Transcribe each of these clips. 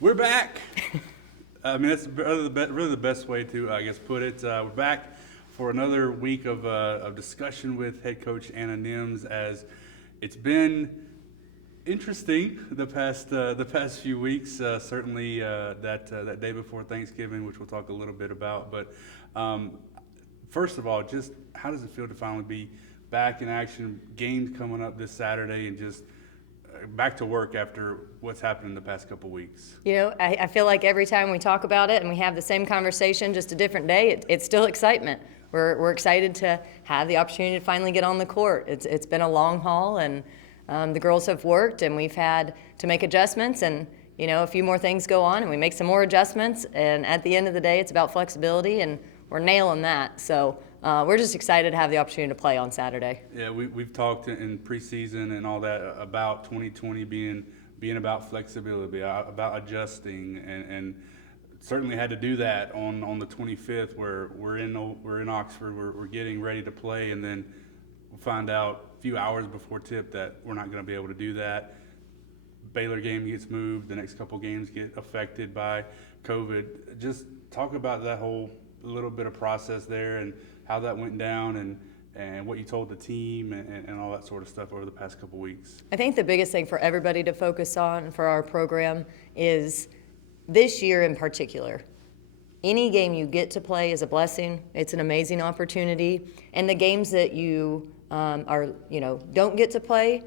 We're back. I mean, that's really the best way to, I guess, put it. We're back for another week of discussion with head coach Anna Nimz, as it's been interesting the past few weeks. Certainly that day before Thanksgiving, which we'll talk a little bit about. But first of all, just how does it feel to finally be back in action? Games coming up this Saturday, and just back to work after what's happened in the past couple weeks. You know, I feel like every time we talk about it and we have the same conversation, just a different day, it's still excitement. We're excited to have the opportunity to finally get on the court. It's been a long haul, and the girls have worked, and we've had to make adjustments, and you know, a few more things go on, and we make some more adjustments, and at the end of the day, it's about flexibility, and we're nailing that. So we're just excited to have the opportunity to play on Saturday. Yeah, we've talked in preseason and all that about 2020 being about flexibility, about adjusting, and certainly had to do that on the 25th, where we're in Oxford, we're getting ready to play, and then we'll find out a few hours before tip that we're not going to be able to do that. Baylor game gets moved, the next couple games get affected by COVID. Just talk about that whole little bit of process there and how that went down, and what you told the team, and all that sort of stuff over the past couple weeks. I think the biggest thing for everybody to focus on for our program is this year in particular. Any game you get to play is a blessing. It's an amazing opportunity. And the games that you don't get to play,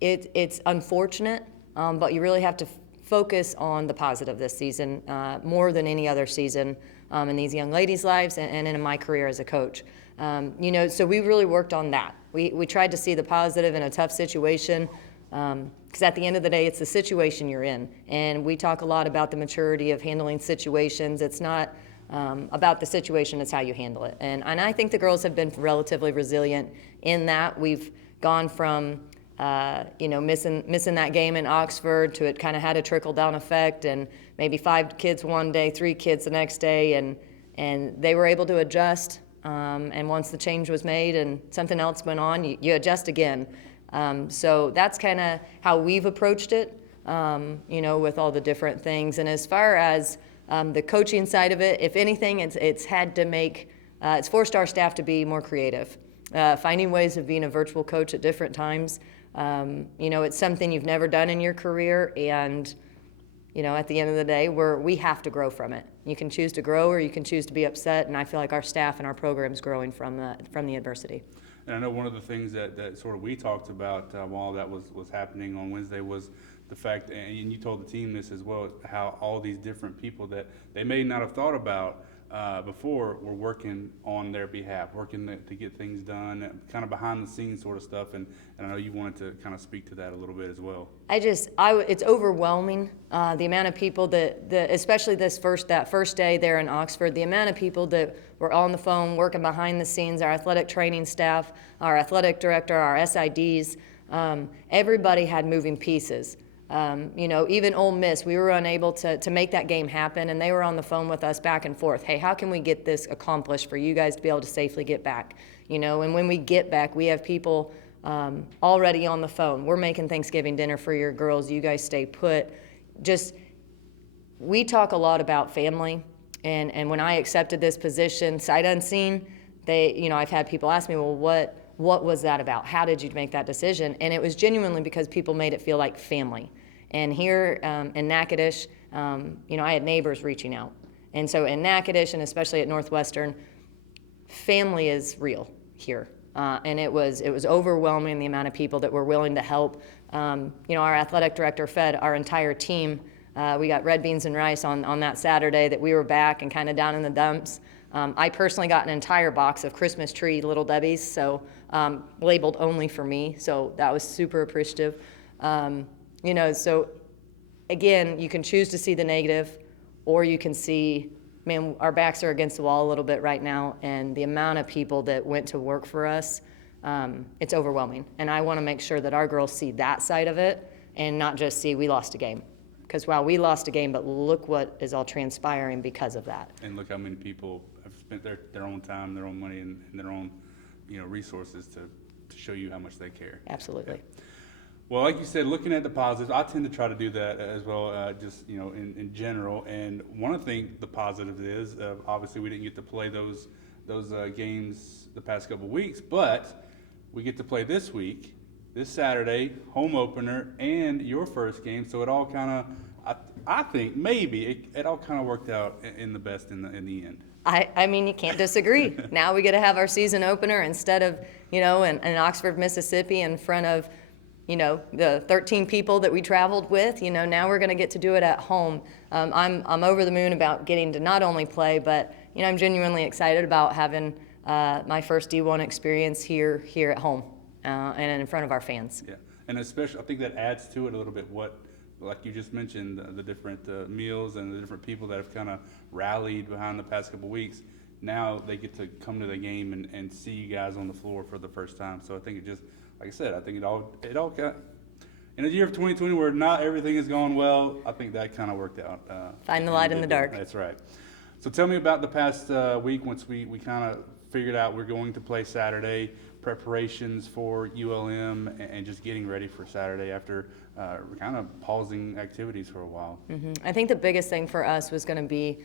it's unfortunate, but you really have to focus on the positive this season, more than any other season in these young ladies' lives and in my career as a coach. So we really worked on that. We tried to see the positive in a tough situation, because at the end of the day, it's the situation you're in. And we talk a lot about the maturity of handling situations. It's not about the situation, it's how you handle it. And I think the girls have been relatively resilient in that. We've gone from missing that game in Oxford to it kind of had a trickle-down effect, and maybe 5 kids one day, 3 kids the next day, and they were able to adjust. And once the change was made and something else went on, you adjust again. So that's kind of how we've approached it, with all the different things. And as far as the coaching side of it, if anything, it's forced our staff to be more creative, finding ways of being a virtual coach at different times. It's something you've never done in your career, and at the end of the day, we have to grow from it. You can choose to grow, or you can choose to be upset, and I feel like our staff and our program is growing from the adversity. And I know one of the things that sort of we talked about while that was happening on Wednesday was the fact, and you told the team this as well, how all these different people that they may not have thought about before were working on their behalf, working to get things done, kind of behind the scenes sort of stuff. And I know you wanted to kind of speak to that a little bit as well. It's overwhelming, the amount of people that especially that first day there in Oxford, the amount of people that were on the phone working behind the scenes, our athletic training staff, our athletic director, our SIDs, everybody had moving pieces. Even Ole Miss, we were unable to make that game happen, and they were on the phone with us back and forth. Hey, how can we get this accomplished for you guys to be able to safely get back? And when we get back, we have people already on the phone. We're making Thanksgiving dinner for your girls. You guys stay put. We talk a lot about family, and when I accepted this position, sight unseen, I've had people ask me, well, what was that about? How did you make that decision? And it was genuinely because people made it feel like family. And here in Natchitoches, I had neighbors reaching out. And so in Natchitoches, and especially at Northwestern, family is real here. And it was overwhelming, the amount of people that were willing to help. Our athletic director fed our entire team. We got red beans and rice on that Saturday that we were back and kind of down in the dumps. I personally got an entire box of Christmas tree Little Debbie's, so labeled only for me, so that was super appreciative. So again, you can choose to see the negative, or you can see, man, our backs are against the wall a little bit right now, and the amount of people that went to work for us, it's overwhelming. And I want to make sure that our girls see that side of it and not just see we lost a game. Because while we lost a game, but look what is all transpiring because of that. And look how many people have spent their own time, their own money, and their own resources to show you how much they care. Absolutely. Okay. Well, like you said, looking at the positives, I tend to try to do that as well, just, in general. And one of the positives is, obviously we didn't get to play those games the past couple of weeks, but we get to play this week, this Saturday, home opener, and your first game. So it all kind of, I think maybe it all kind of worked out in the best in the end. I mean, you can't disagree. Now we get to have our season opener instead of, in Oxford, Mississippi in front of, the 13 people that we traveled with. Now we're going to get to do it at home. I'm over the moon about getting to not only play, but, I'm genuinely excited about having my first D1 experience here at home and in front of our fans. Yeah, and especially I think that adds to it a little bit like you just mentioned, the different meals and the different people that have kind of rallied behind the past couple of weeks. Now they get to come to the game and see you guys on the floor for the first time. So I think it just, like I said, I think it all got, in a year of 2020 where not everything has gone well, I think that kind of worked out. Find the light in the dark. That's right. So tell me about the past week once we kind of figured out we're going to play Saturday, preparations for ULM, and just getting ready for Saturday after kind of pausing activities for a while. Mm-hmm. I think the biggest thing for us was going to be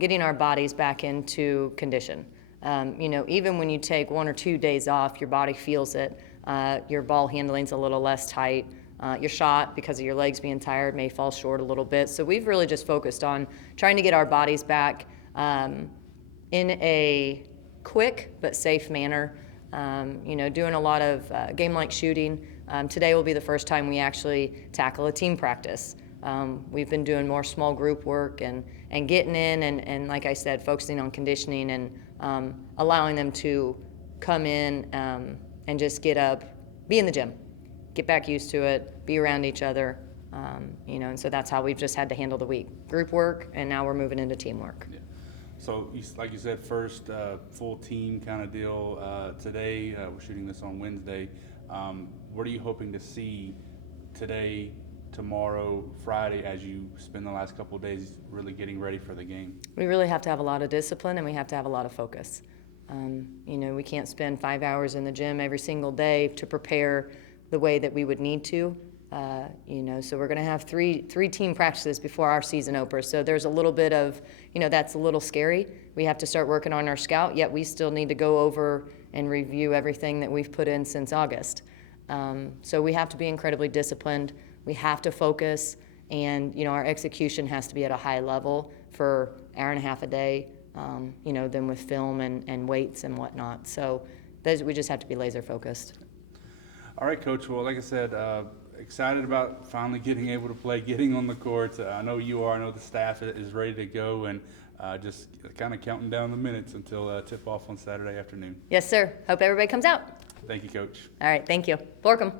getting our bodies back into condition. Even when you take 1 or 2 days off, your body feels it. Your ball handling's a little less tight. Your shot, because of your legs being tired, may fall short a little bit. So we've really just focused on trying to get our bodies back in a quick but safe manner. Doing a lot of game-like shooting. Today will be the first time we actually tackle a team practice. We've been doing more small group work and getting in and like I said, focusing on conditioning and allowing them to come in and just get up, be in the gym, get back used to it, be around each other, and so that's how we've just had to handle the week. Group work, and now we're moving into teamwork. Yeah. So, like you said, first full team kind of deal today. We're shooting this on Wednesday. What are you hoping to see today, tomorrow, Friday, as you spend the last couple of days really getting ready for the game? We really have to have a lot of discipline, and we have to have a lot of focus. We can't spend 5 hours in the gym every single day to prepare the way that we would need to. So we're going to have three team practices before our season opener. So there's a little bit of, that's a little scary. We have to start working on our scout, yet we still need to go over and review everything that we've put in since August. So we have to be incredibly disciplined. We have to focus, and, our execution has to be at a high level for an hour and a half a day, then with film and weights and whatnot. So we just have to be laser focused. All right, Coach. Well, like I said, excited about finally getting able to play, getting on the court. I know you are. I know the staff is ready to go, and just kind of counting down the minutes until tip-off on Saturday afternoon. Yes, sir. Hope everybody comes out. Thank you, Coach. All right. Thank you. Borkum.